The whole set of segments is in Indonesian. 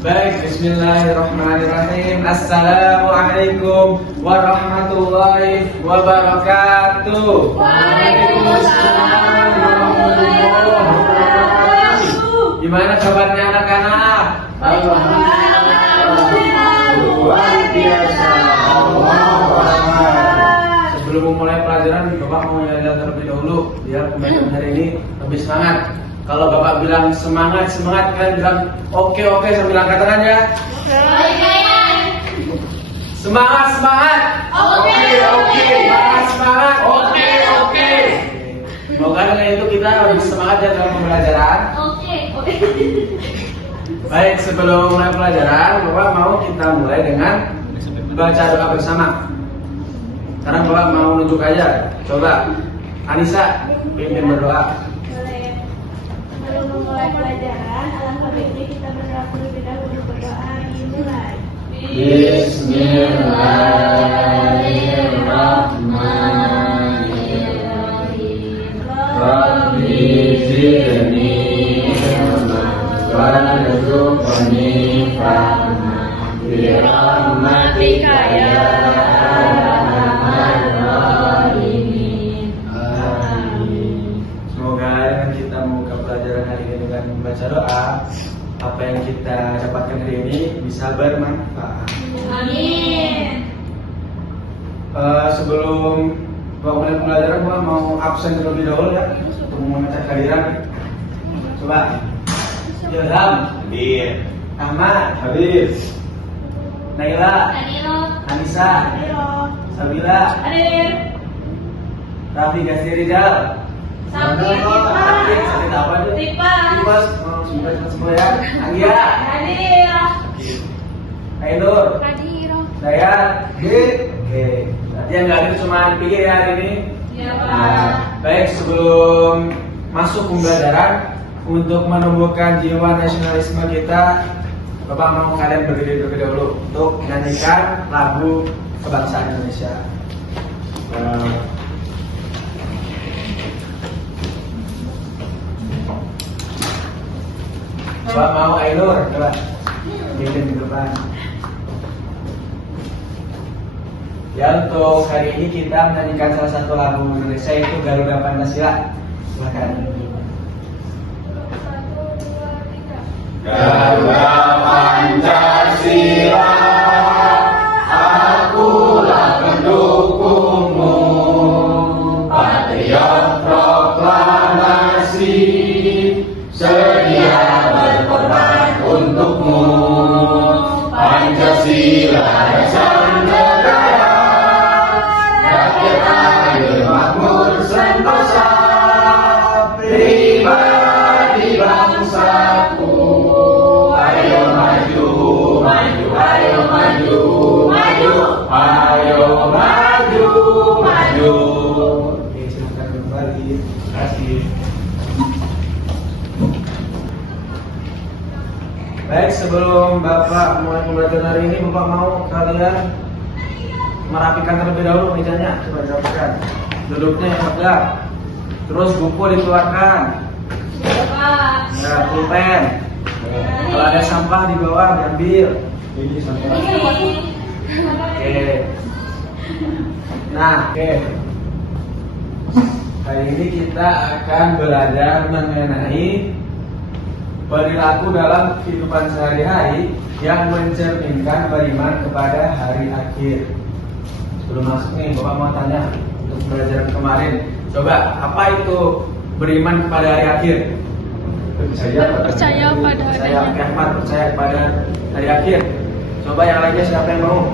Baik, bismillahirrahmanirrahim. Assalamualaikum warahmatullahi wabarakatuh. Waalaikumsalam warahmatullahi wabarakatuh. Gimana kabarnya anak-anak? Alhamdulillah. Luar biasa. Allahu Akbar. Sebelum memulai pelajaran, Bapak mau mengajar terlebih dahulu biar pembelajaran hari ini lebih semangat. Kalau Bapak bilang semangat, kalian bilang oke sambil angkat tangan ya. Semangat. Oke. Semangat. Oke. Semoga dengan itu kita lebih semangat ya dalam pembelajaran. Oke. Baik, sebelum mulai pelajaran, Bapak mau kita mulai dengan baca doa bersama. Sekarang Bapak mau nunjuk aja. Coba, Anissa, pimpin berdoa. Sebelum memulai pelajaran, alangkah baiknya kita berdoa terlebih dahulu. Berdoa dimulai. Bismillahirrahmanirrahim. Rabbi zidni ilma warzuqni fahma birahmatika ya arhamar rahimin. Amin. Semoga dengan kita membuka pelajaran hari ini dengan membaca doa, apa yang kita dapatkan hari ini bisa bermanfaat. Amin. Sebelum mulai pelajaran, Bapak mau absen terlebih dahulu ya untuk mengecek kehadiran. Coba. Ilham, hadir. Ahmad, hadir. Naila, Anissa, Sabila, Rafi Gasirigal. Sakit apa aja? Tipes. Sudah semua ya. Anggia, Ainur, Dayat, oke. Berarti yang nggak hadir cuma pikir ya hari ini. Ya, Pak. Nah, baik, sebelum masuk pembelajaran, untuk menumbuhkan jiwa nasionalisme kita, Bapak mau kalian berdiri terlebih dahulu untuk menyanyikan lagu kebangsaan Indonesia. Bapak mau Ainur, coba pimpin di depan. Ya, untuk hari ini kita menyanyikan salah satu lagu Indonesia, yaitu Garuda Pancasila. Silakan. Garuda Pancasila, akulah pendukungmu, patriot proklamasi, sedia berkorban untukmu. Pancasila dasar negara, rakyat adil makmur sentosa, pribadi bangsaku. Ayo maju. Oke, silakan kembali. Terima kasih. Baik, sebelum Bapak mulai pembelajaran hari ini, Bapak mau kalian merapikan terlebih dahulu mejanya. Coba rapikan. Duduknya yang tegak. Terus buku dikeluarkan. Ya, pulpen. Kalau ada sampah di bawah diambil. Ini sampah. Oke. Nah, oke. Hari ini kita akan belajar mengenai perilaku dalam kehidupan sehari-hari yang mencerminkan beriman kepada hari akhir. Sebelum masuk nih, Bapak mau tanya untuk pelajaran kemarin. Coba, apa itu beriman kepada hari akhir? Percaya pada hari akhir. Ahmad percaya pada hari akhir. Coba yang lainnya siapa yang mau?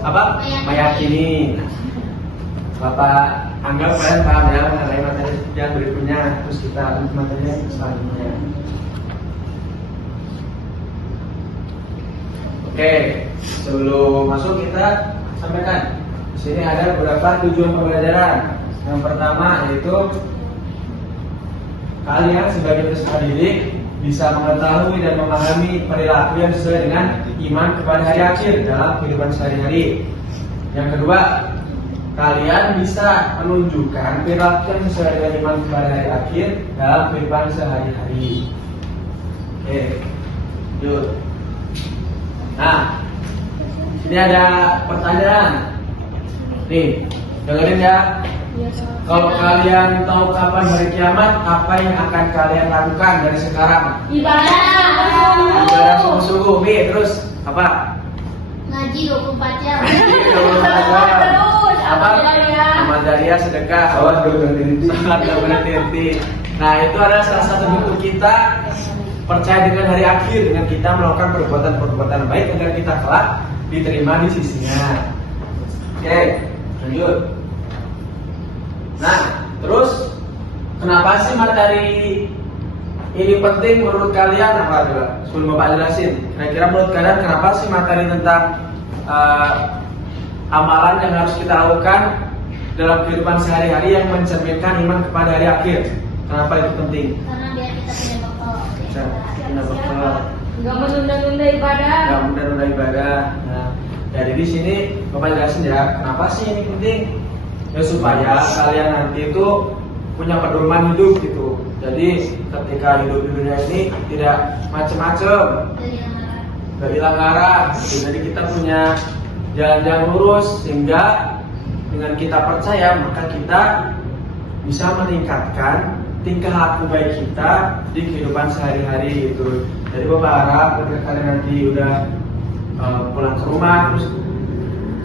Apa? Meyakini. Bapak anggap kalian paham ya mengenai materi yang berikutnya. Terus kita lanjut materinya selanjutnya. Oke, sebelum masuk kita sampaikan. Di sini ada beberapa tujuan pembelajaran. Yang pertama yaitu kalian sebagai peserta didik bisa mengetahui dan memahami perilaku yang sesuai dengan iman kepada hari akhir dalam kehidupan sehari-hari. Yang kedua, kalian bisa menunjukkan perilaku yang sesuai dengan iman kepada hari akhir dalam kehidupan sehari-hari. Oke, yuk. Nah, ini ada pertanyaan. Nih, dengerin ya. Kalau kalian tahu kapan hari kiamat, apa yang akan kalian lakukan dari sekarang? Ibadah sungguh-sungguh. Nih, terus apa? Ngaji 24 jam. Apa? Amal jariah, sedekah, Awas kalau ganti salat gak boleh tirti. Nah, itu adalah salah satu bentuk kita percaya dengan hari akhir, dengan kita melakukan perbuatan-perbuatan baik agar kita kelak diterima di sisinya. Oke, lanjut. Nah, terus kenapa sih materi ini penting menurut kalian? Apa coba? Sebelum Bapak jelasin, kira-kira menurut kalian kenapa sih materi tentang amalan yang harus kita lakukan dalam kehidupan sehari-hari yang mencerminkan iman kepada hari akhir? Kenapa itu penting? Karena biar kita punya bekal. Punya bekal. Enggak menunda-nunda ibadah. Nggak menunda ibadah. Nah, dari di sini Bapak jelasin ya, kenapa sih ini penting? Ya supaya kalian nanti itu punya pedoman hidup gitu. Jadi ketika hidup di dunia ini tidak macam-macam, dari langgaran. Jadi kita punya jalan-jalan lurus sehingga dengan kita percaya maka kita bisa meningkatkan tingkah laku baik kita di kehidupan sehari-hari gitu. Jadi Bapak harap ketika kalian nanti udah pulang ke rumah terus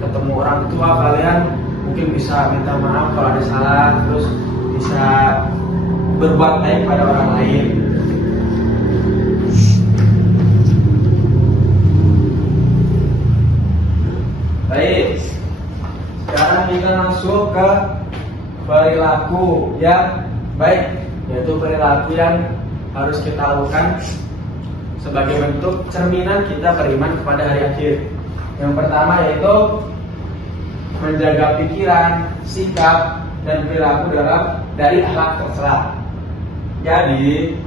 ketemu orang tua kalian mungkin bisa minta maaf kalau ada salah, terus bisa berbuat baik pada orang lain. Baik, sekarang kita masuk ke perilaku yang baik, yaitu perilaku yang harus kita lakukan sebagai bentuk cerminan kita beriman kepada hari akhir. Yang pertama yaitu menjaga pikiran, sikap, dan perilaku dari akhlak tercela. Jadi,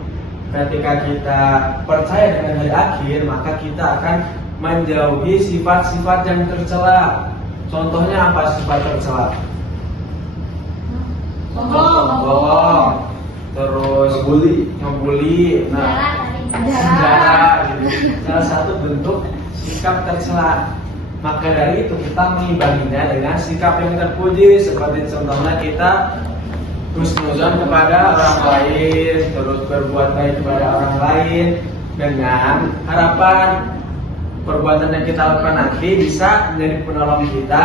ketika kita percaya dengan hari akhir, maka kita akan menjauhi sifat-sifat yang tercela. Contohnya apa sifat tercela? Sombong, terus ngebully, gitu. Salah satu bentuk sikap tercela. Maka dari itu kita mengimbanginya dengan sikap yang terpuji, seperti contohnya kita husnuzon kepada orang lain, terus berbuat baik kepada orang lain dengan harapan perbuatan yang kita lakukan nanti bisa menjadi penolong kita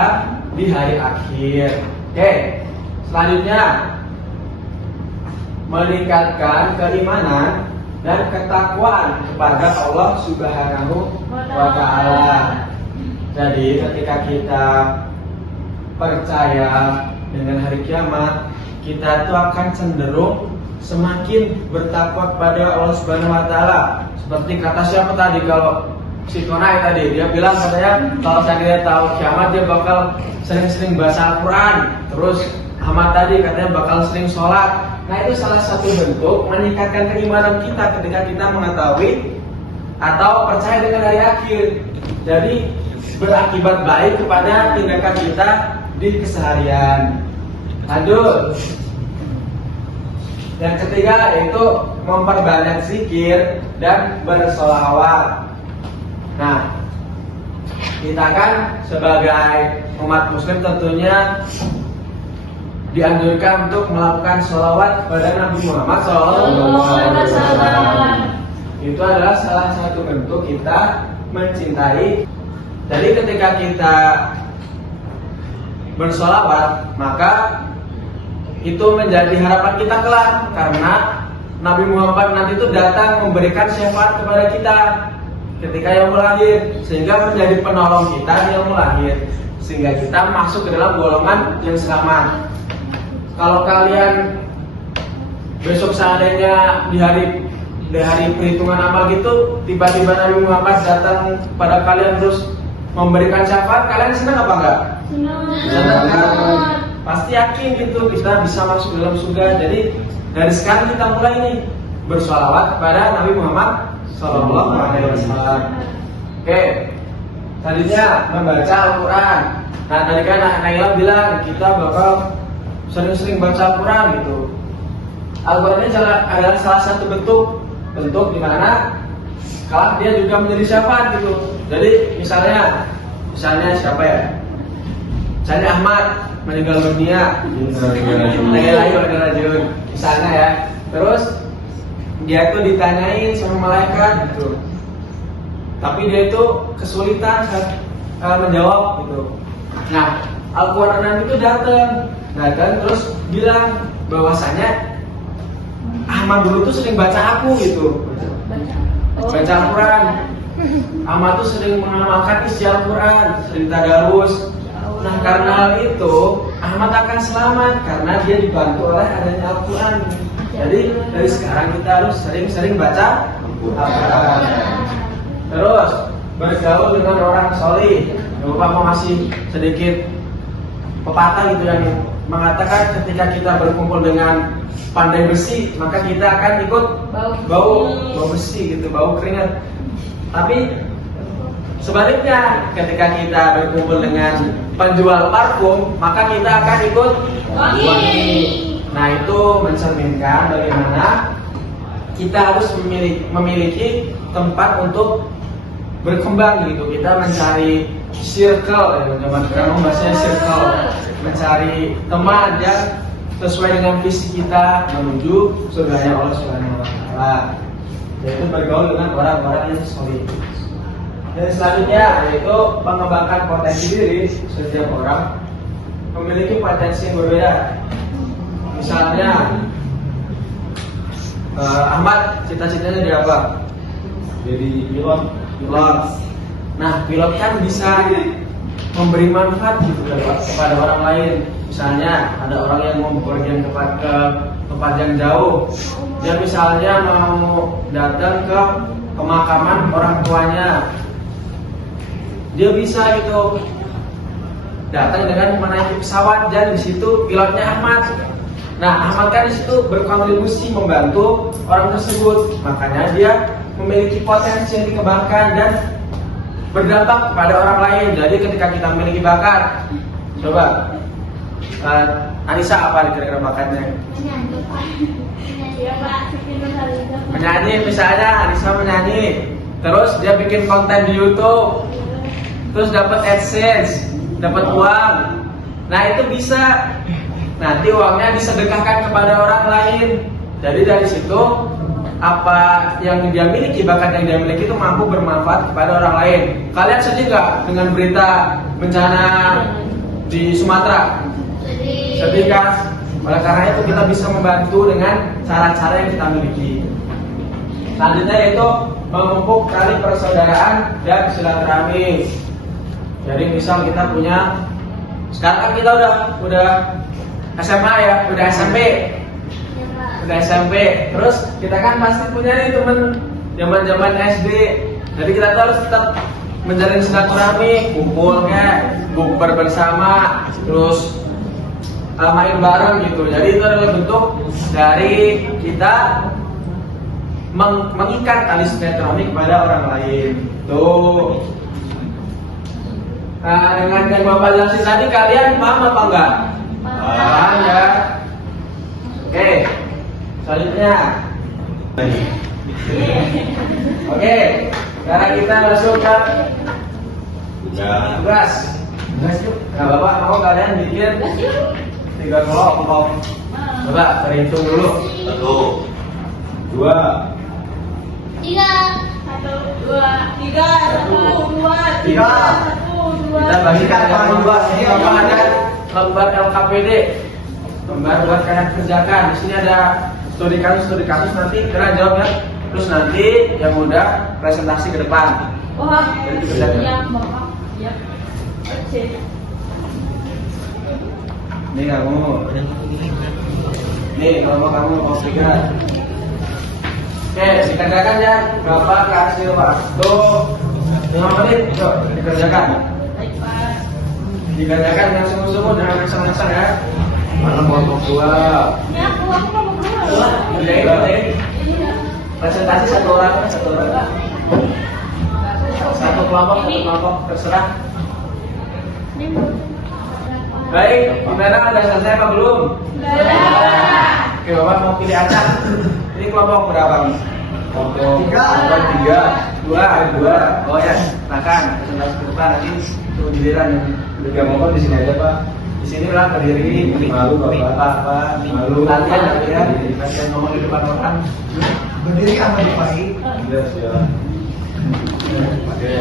di hari akhir. Oke, selanjutnya meningkatkan keimanan dan ketakwaan kepada Allah Subhanahu wa Ta'ala. Jadi ketika kita percaya dengan hari kiamat, kita itu akan cenderung semakin bertakwa kepada Allah Subhanahu wa Ta'ala. Seperti kata siapa tadi, kalau si Tonai tadi, dia bilang katanya kalau dia tahu kiamat dia bakal sering-sering baca Al-Quran. Terus Ahmad tadi katanya bakal sering sholat. Nah, itu salah satu bentuk meningkatkan keimanan kita ketika kita mengetahui atau percaya dengan hari akhir. Jadi berakibat baik kepada tindakan kita di keseharian. Lanjut. Yang ketiga yaitu memperbanyak zikir dan bersolawat. Nah, kita kan sebagai umat muslim tentunya dianjurkan untuk melakukan sholawat kepada Nabi Muhammad SAW. Itu adalah salah satu bentuk kita mencintai. Jadi ketika kita bersholawat, maka itu menjadi harapan kita kelak, karena Nabi Muhammad nanti itu datang memberikan syafaat kepada kita ketika yaumul akhir, sehingga menjadi penolong kita di yaumul akhir, sehingga kita masuk ke dalam golongan yang selamat. Kalau kalian besok seandainya di hari perhitungan amal gitu, tiba-tiba Nabi Muhammad datang pada kalian terus memberikan syafaat, kalian senang apa enggak? Senang kan? Pasti yakin gitu kita bisa masuk dalam surga. Jadi dari sekarang kita mulai nih bersolawat kepada Nabi Muhammad SAW. Oke, selanjutnya membaca Al-Quran. Nah tadi kan Naila bilang kita bakal sering-sering baca Al-Quran gitu. Al-Quran ini adalah salah satu bentuk di mana kalau dia juga menjadi syafaat gitu. Jadi misalnya siapa ya? Misalnya Ahmad meninggal dunia, misalnya ya. Terus dia itu ditanyain sama malaikat gitu. Tapi dia itu kesulitan menjawab gitu. Nah, Al-Quran itu datang terus bilang bahwasanya Ahmad dulu tuh sering baca aku gitu. Baca Al-Quran. Ahmad tuh sering mengamalkan isi Al-Quran, sering tadarus. Nah, karena hal itu Ahmad akan selamat karena dia dibantu oleh adanya Al-Quran. Jadi dari sekarang kita harus sering-sering baca Al-Quran. Terus bergaul dengan orang solih. Bapak mau ngasih sedikit pepatah gitu yang mengatakan ketika kita berkumpul dengan pandai besi, maka kita akan ikut bau besi gitu, bau keringat. Tapi sebaliknya, ketika kita berkumpul dengan penjual parfum, maka kita akan ikut wangi. Nah, itu mencerminkan bagaimana kita harus memiliki tempat untuk berkembang gitu. Kita mencari circle, ya, zaman sekarang bahasanya circle, mencari teman yang sesuai dengan visi kita menuju surganya Allah Subhanahu wa Ta'ala, yaitu bergaul dengan orang-orang yang soleh. Dan selanjutnya yaitu mengembangkan potensi diri. Setiap orang memiliki potensi yang berbeda. Misalnya Ahmad cita-citanya jadi apa? Jadi pilot. Nah, pilot kan bisa memberi manfaat gitu kepada orang lain. Misalnya ada orang yang mau bepergian ke tempat yang jauh. Dia misalnya mau datang ke pemakaman orang tuanya. Dia bisa gitu datang dengan menaiki pesawat dan di situ pilotnya Ahmad. Nah, Ahmad kan di situ berkontribusi membantu orang tersebut. Makanya dia memiliki potensi yang dikembangkan dan berdampak kepada orang lain. Jadi ketika kita memiliki bakat, coba Anissa apa kira-kira bakatnya? Menyanyi misalnya, Anissa menyanyi. Terus dia bikin konten di YouTube. Terus dapat AdSense, dapat uang. Nah, itu bisa nanti uangnya disedekahkan kepada orang lain. Jadi dari situ apa yang dia miliki, bakat yang dia miliki itu mampu bermanfaat kepada orang lain. Kalian sedih nggak dengan berita bencana di Sumatera? Sedih kan? Oleh karena itu kita bisa membantu dengan cara-cara yang kita miliki. Selanjutnya yaitu memupuk tali persaudaraan dan silaturahmi. Jadi misal kita punya, sekarang kan kita udah SMA ya, udah SMP. Terus kita kan pasti punya nih temen zaman SD. Jadi kita harus tetap menjalin silaturahmi, kumpul kayak bukber bersama, terus main bareng gitu. Jadi itu adalah bentuk dari kita mengikat tali silaturahmi kepada orang lain. Tuh. Nah, dengan yang Bapak jelasin tadi kalian paham apa enggak? Paham ya. Oke. Selanjutnya. Oke. Sekarang kita masuk ke tugas. Nah, Bapak mau kalian bikin 3 kelompok. Coba terhitung dulu. 1, 2, 3. 1, 2, 3. 1, 2, 3. Kita bagikan dua. Ini Bapak ada lembar LKPD, lembar buat kalian kerjakan. Di sini ada studi kasus nanti kalian jawab ya. Terus nanti yang udah presentasi ke depan. Jadi dikerjakan. Ya. Ini kamu. Nih kalau kamu mau berikan. Oke, dikerjakan ya. Bapak kasih waktu 5 menit. Yuk dikerjakan. Dikerjakan dengan sungguh-sungguh dan ngasang-ngasang ya. Mana kelompok 2? Ya, aku kelompok 2. Kerjain. Presentasi satu orang. Satu kelompok terserah. Baik, gimana? Udah selesai apa belum? Sudah. Oke, Bapak mau pilih acak. Ini kelompok berapa nih? Kelompok tiga. Dua. Oh ya, silakan. Presentasi ke depan nanti untuk giliran yang Tiga motor di sini aja Pak. di sini lah berdiri. Malu, Bapak. Pak. Malu. Latihan ya. Latihan ngomong di depan orang. Berdiri sama di pagi. Yes, ya. Oke.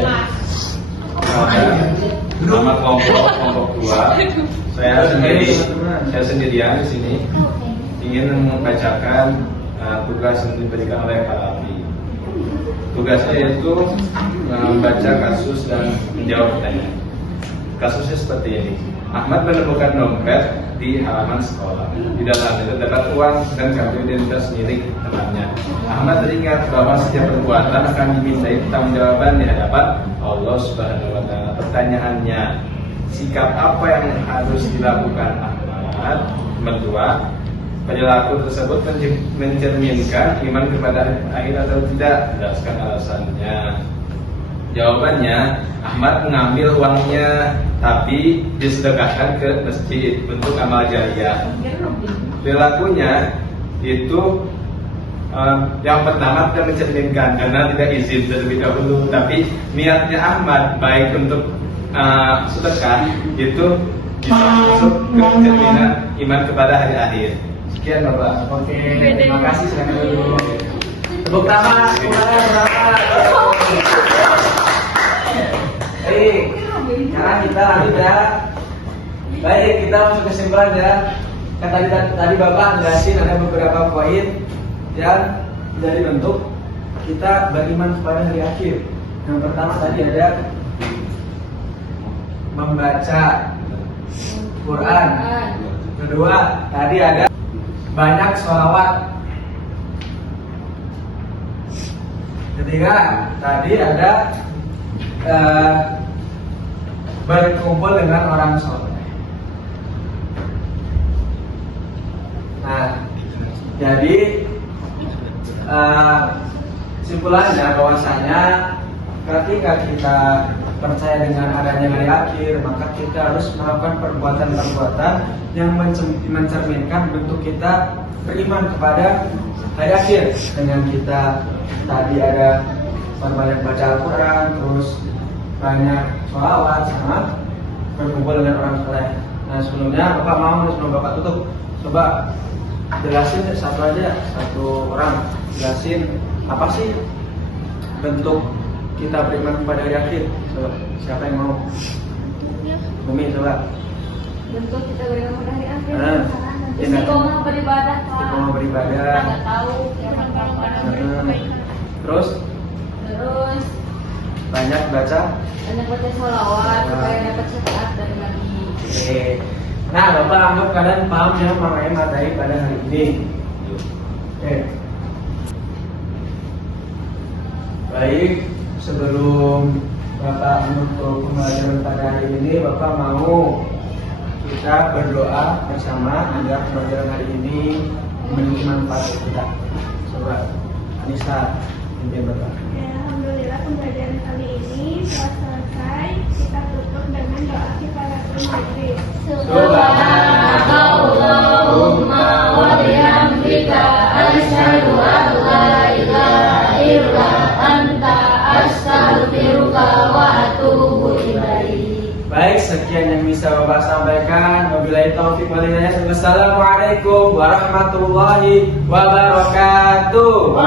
Nama kelompok 2. Saya sendirian di sini ingin membacakan tugas yang diberikan oleh Pak Rafi. Tugasnya yaitu membaca kasus dan menjawab pertanyaan. Kasusnya seperti ini. Ahmad menemukan dompet di halaman sekolah. Di dalamnya terdapat uang dan kartu identitas milik temannya. Ahmad teringat bahwa setiap perbuatan akan dimintai pertanggungjawaban di hadapan Allah Subhanahu wa Ta'ala. Pertanyaannya, sikap apa yang harus dilakukan Ahmad? Kedua, perilaku tersebut mencerminkan iman kepada akhir atau tidak? Jelaskan alasannya. Jawabannya, Ahmad mengambil uangnya tapi disedekahkan ke masjid untuk amal jariah. Perilakunya itu yang pertama tidak mencerminkan karena tidak izin terlebih dahulu, tapi niatnya Ahmad baik untuk sedekah itu bisa masuk ke cerminan iman kepada hari akhir. Sekian Bapak. Oke, terima kasih. Silakan dulu. Tepuk tangan. Baik, sekarang kita lanjut ya. Baik, kita masuk kesimpulan ya. Kan tadi Bapak jelasin ada beberapa poin yang dari bentuk kita beriman kepada hari akhir. Yang pertama tadi ada membaca Quran. Kedua, tadi ada banyak sholawat. Ketiga, tadi ada berkumpul dengan orang soleh. Nah, jadi kesimpulannya bahwasanya ketika kita percaya dengan adanya hari akhir, maka kita harus melakukan perbuatan-perbuatan yang mencerminkan bentuk kita beriman kepada hari akhir. Dengan kita tadi ada banyak baca Al-Quran, terus banyak sholawat sama berkumpul dengan orang soleh. Nah, sebelumnya Bapak mau sebelum Bapak tutup, coba jelasin satu orang jelasin apa sih bentuk kita beriman kepada hari akhir. Coba, siapa yang mau? Bumi, coba. Bentuk kita beriman pada hari akhir. Istiqomah beribadah. Istiqomah beribadah. Kita tahu kiamat kapan. Terus banyak baca sholawat supaya dapat syafaat dari Nabi. Oke. Nah, Bapak anggap kalian paham ya materi pada hari ini. Oke. Baik, sebelum Bapak menutup pembelajaran pada hari ini, Bapak mau kita berdoa bersama agar pembelajaran hari ini memiliki manfaat untuk kita. Coba, Anissa, pimpin Bapak. Ya, alhamdulillah pembelajaran kali ini telah selesai. Kita tutup dengan doa kifaratul majlis. Subhanakallahumma wa bihamdika asyhadu an la ilaha illa anta astaghfiruka wa atubu ilaik. Baik, sekian yang bisa Bapak sampaikan. Wabillahi taufiq wal hidayah. Wassalamualaikum warahmatullahi wabarakatuh.